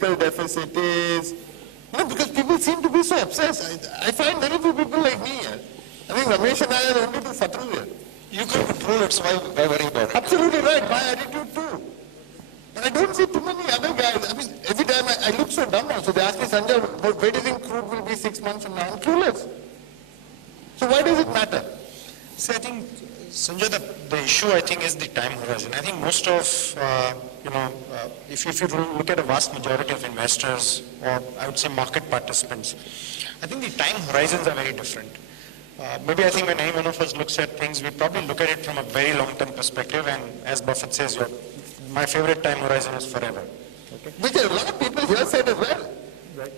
deficit is, because people seem to be so obsessed. I find very few people like me here. I think Ramesh and I are only two Fatru here. You can control it, so why worry about it? Absolutely right, my attitude too. But I don't see too many other guys. I mean, every time I look so dumb now. So they ask me, Sanjay, where do you think crude will be 6 months from now? I'm clueless. So why does it matter? See, I think, Sanjay, the issue I think is the time horizon. I think most of, if you look at a vast majority of investors, or I would say market participants, I think the time horizons are very different. Maybe I think when any one of us looks at things, we probably look at it from a very long-term perspective, and as Buffett says, my favorite time horizon is forever. Okay. Which a lot of people here said as well. Right.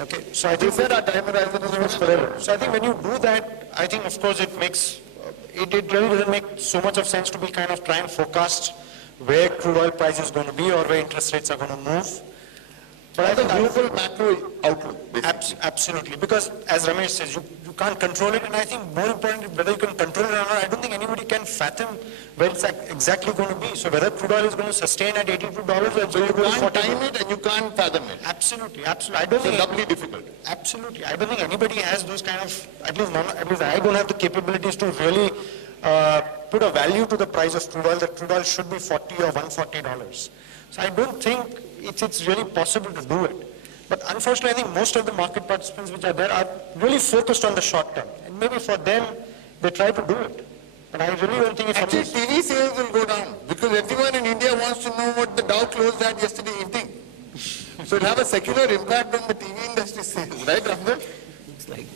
Okay. So I think our time horizon is forever. So I think when you do that, I think of course it makes, it really doesn't make so much of sense to be kind of try and forecast where crude oil price is going to be or where interest rates are going to move. But I think global macro outlook. Absolutely, because as Ramesh says, you can't control it, and I think more importantly, whether you can control it or not, I don't think anybody can fathom where it's exactly going to be. So whether crude oil is going to sustain at $82 or so you can't time it and you can't fathom it. Absolutely. I don't think it's doubly difficult. Absolutely, I don't think anybody has those kind of, at least I don't have the capabilities to really put a value to the price of crude oil. That crude oil should be $40 or $140. So I don't think it's really possible to do it. But unfortunately, I think most of the market participants which are there are really focused on the short term. And maybe for them, they try to do it. But I really don't think it's... Actually, TV sales will go down because everyone in India wants to know what the Dow closed at yesterday evening. So it'll have a secular impact on the TV industry sales, right, Raamdeo? Looks like.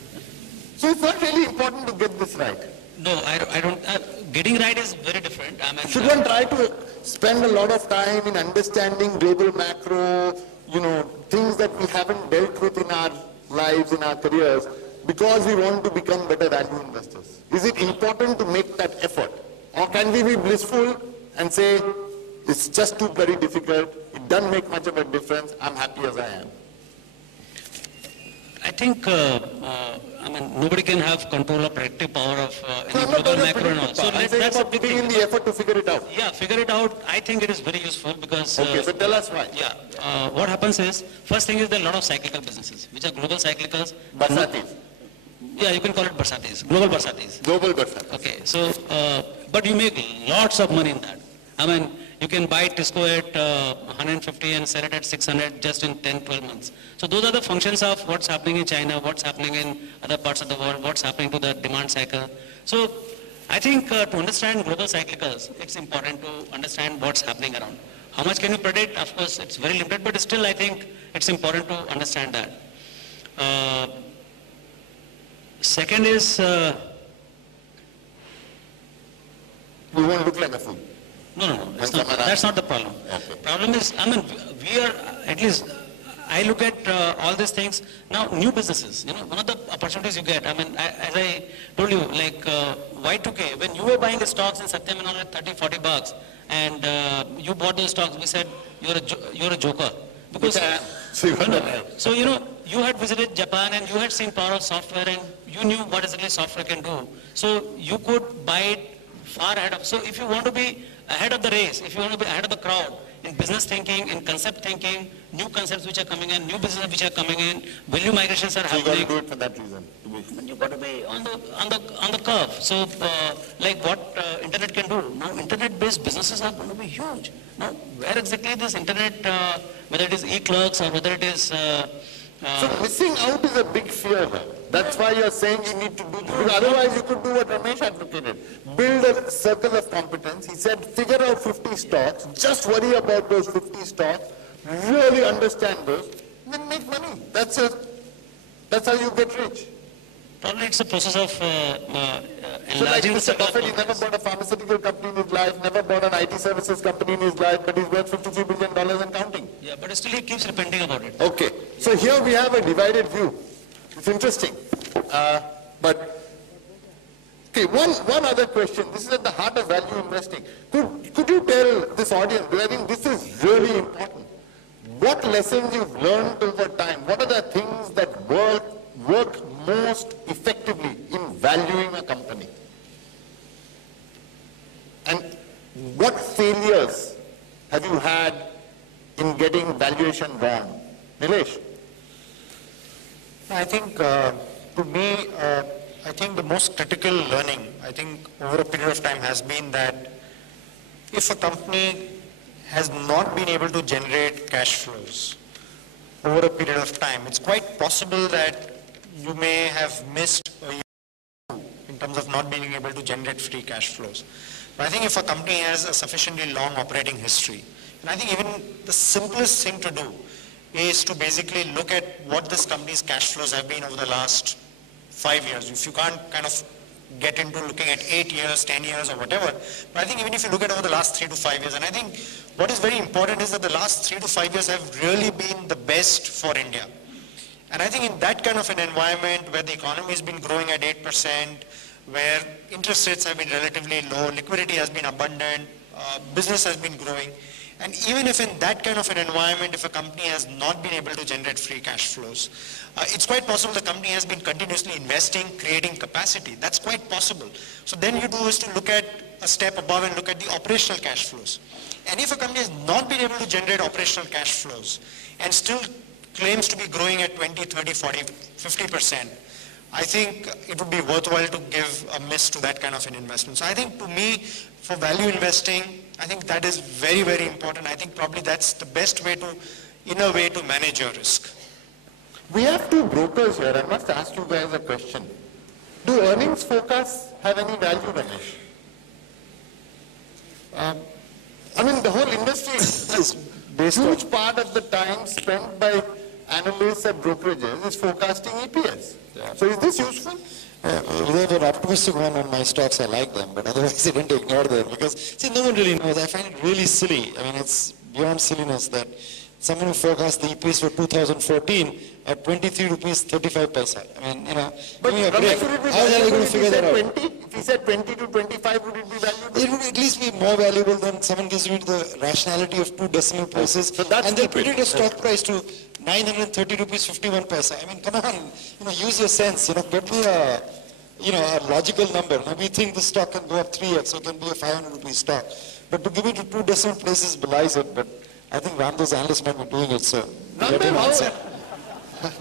So it's not really important to get this right. No, I don't. Getting right is very different. I mean, should one try to spend a lot of time in understanding global macro, things that we haven't dealt with in our lives, in our careers, because we want to become better value investors? Is it important to make that effort? Or can we be blissful and say, it's just too very difficult, it doesn't make much of a difference, I'm happy as I am? I think, nobody can have control or predictive power of any global macro and all. So that's a big thing. In the effort to figure it out. Yeah, figure it out. I think it is very useful because... Okay, so tell us why. Yeah, what happens is, first thing is there are a lot of cyclical businesses, which are global cyclicals. Barsatis. Yeah, you can call it Barsatis, global Barsatis. Global Barsatis. Okay, so, but you make lots of money in that. I mean, you can buy Tisco at 150 and sell it at 600 just in 10, 12 months. So those are the functions of what's happening in China, what's happening in other parts of the world, what's happening to the demand cycle. So I think to understand global cyclicals, it's important to understand what's happening around. How much can you predict? Of course, it's very limited, but still I think it's important to understand that. Second is... we won't look like a fool. No, that's not the problem. Okay. Problem is, we are, at least, I look at all these things. Now, new businesses, one of the opportunities you get, as I told you, like Y2K, when you were buying the stocks in Satyam and all at 30, 40 bucks, and you bought those stocks, we said, you're a joker. Because, so, you had visited Japan and you had seen power of software and you knew what exactly software can do. So, you could buy it far ahead of, so if you want to be ahead of the race, if you want to be ahead of the crowd in business thinking, in concept thinking, new concepts which are coming in, new businesses which are coming in, value migrations are happening. You got to do it for that reason. You got to be on the curve. So like what internet can do. Now internet-based businesses are going to be huge. Now where exactly this internet, whether it is e-clerks or whether it is so missing out is a big fear. That's why you're saying you need to do this. Because otherwise you could do what Ramesh advocated. Build a circle of competence. He said figure out 50 stocks. Just worry about those 50 stocks. Really understand those. Then make money. That's it. That's how you get rich. Probably it's a process of so enlarging like Mr. Buffett, he never bought a pharmaceutical company in his life, never bought an IT services company in his life, but he's worth $53 billion and counting. Yeah, but still he keeps repenting about it. Okay. So here we have a divided view. It's interesting. But okay, one other question. This is at the heart of value investing. Could you tell this audience, because I think this is really important, what lessons you've learned over time? What are the things that work most effectively in valuing a company? And what failures have you had in getting valuation wrong? Nilesh? I think, to me, I think the most critical learning, I think over a period of time has been that if a company has not been able to generate cash flows over a period of time, it's quite possible that you may have missed a year in terms of not being able to generate free cash flows. But I think if a company has a sufficiently long operating history, and I think even the simplest thing to do is to basically look at what this company's cash flows have been over the last 5 years. If you can't kind of get into looking at 8 years, 10 years or whatever, but I think even if you look at over the last 3 to 5 years, and I think what is very important is that the last 3 to 5 years have really been the best for India. And I think in that kind of an environment where the economy has been growing at 8%, where interest rates have been relatively low, liquidity has been abundant, business has been growing, and even if in that kind of an environment, if a company has not been able to generate free cash flows, it's quite possible the company has been continuously investing, creating capacity. That's quite possible. So then you do is to look at a step above and look at the operational cash flows. And if a company has not been able to generate operational cash flows and still claims to be growing at 20, 30, 40, 50%, I think it would be worthwhile to give a miss to that kind of an investment. So I think to me, for value investing, I think that is very, very important. I think probably that's the best way to, in a way, to manage your risk. We have two brokers here. I must ask you guys a question. Do earnings forecasts have any value, Ramesh? I mean, the whole industry is based huge part of the time spent by analysts at brokerages is forecasting EPS. Yeah. So is this useful? They were optimistic one on my stocks, I like them, but otherwise I didn't ignore them because, see, no one really knows. I find it really silly. I mean, it's beyond silliness that someone who forecast the EPS for 2014 at 23 rupees 35 paisa. I mean, you know, but how are they going to figure that out? 20, if he said 20 to 25, would it be valuable? It would at least be more valuable than someone gives me the rationality of 2 decimal places. So that's and they put it a stock price to 930 rupees 51 paisa. I mean, come on, you know, use your sense. You know, get me a, you know, a logical number. Now we think the stock can go up 3x, so it can be a 500 rupees stock. But to give it to 2 decimal places belies it. But I think Raamdeo's analysts might be doing it, so let him answer.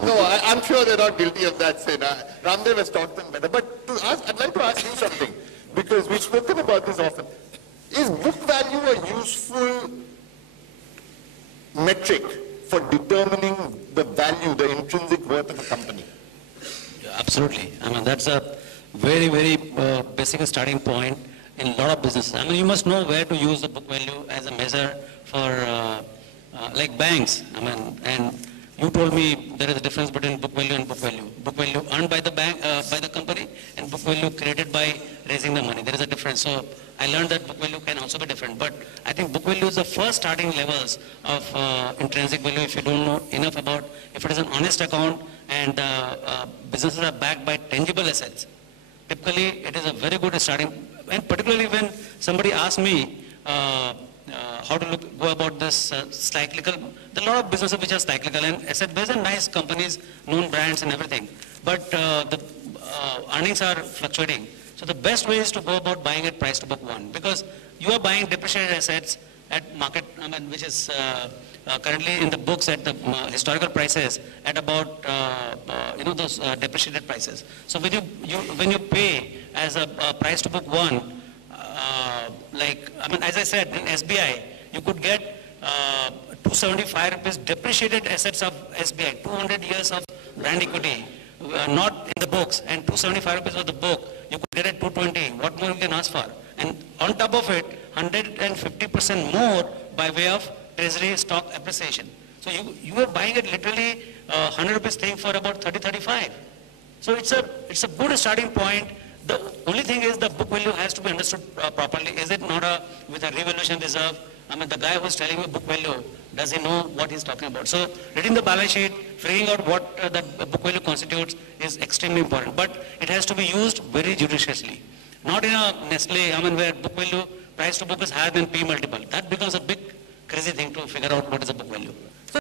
No, I'm sure they're not guilty of that sin. Raamdeo has taught them better. But to ask, I'd like to ask you something, because we've spoken about this often. Is book value a useful metric for determining the value, the intrinsic worth of a company? Yeah, absolutely. I mean, that's a very, very basic starting point in a lot of businesses. I mean, you must know where to use the book value as a measure for like banks. I mean, and you told me there is a difference between book value and book value. Book value earned by the bank, by the company, and book value created by raising the money. There is a difference. So I learned that book value can also be different. But I think book value is the first starting levels of intrinsic value if you don't know enough about if it is an honest account and businesses are backed by tangible assets. Typically, it is a very good starting, and particularly when somebody asks me how to go about this cyclical, there are a lot of businesses which are cyclical and asset-based and nice companies, known brands and everything. But the earnings are fluctuating. So the best way is to go about buying at price to book 1, because you are buying depreciated assets at market, I mean, which is currently in the books at the historical prices at about those depreciated prices. So when you pay as a price to book 1, as I said, in SBI, you could get 275 rupees depreciated assets of SBI, 200 years of brand equity, not in the books, and 275 rupees was the book. You could get at 220. What more you can ask for? And on top of it, 150% more by way of treasury stock appreciation. So you are buying it literally 100 rupees thing for about 30-35. So it's a good starting point. The only thing is the book value has to be understood properly. Is it not with a revaluation reserve? I mean, the guy who's telling you book value, does he know what he's talking about? So reading the balance sheet, figuring out what that book value constitutes is extremely important. But it has to be used very judiciously. Not in a Nestle, I mean, where book value, price to book is higher than P multiple. That becomes a big crazy thing to figure out what is the book value.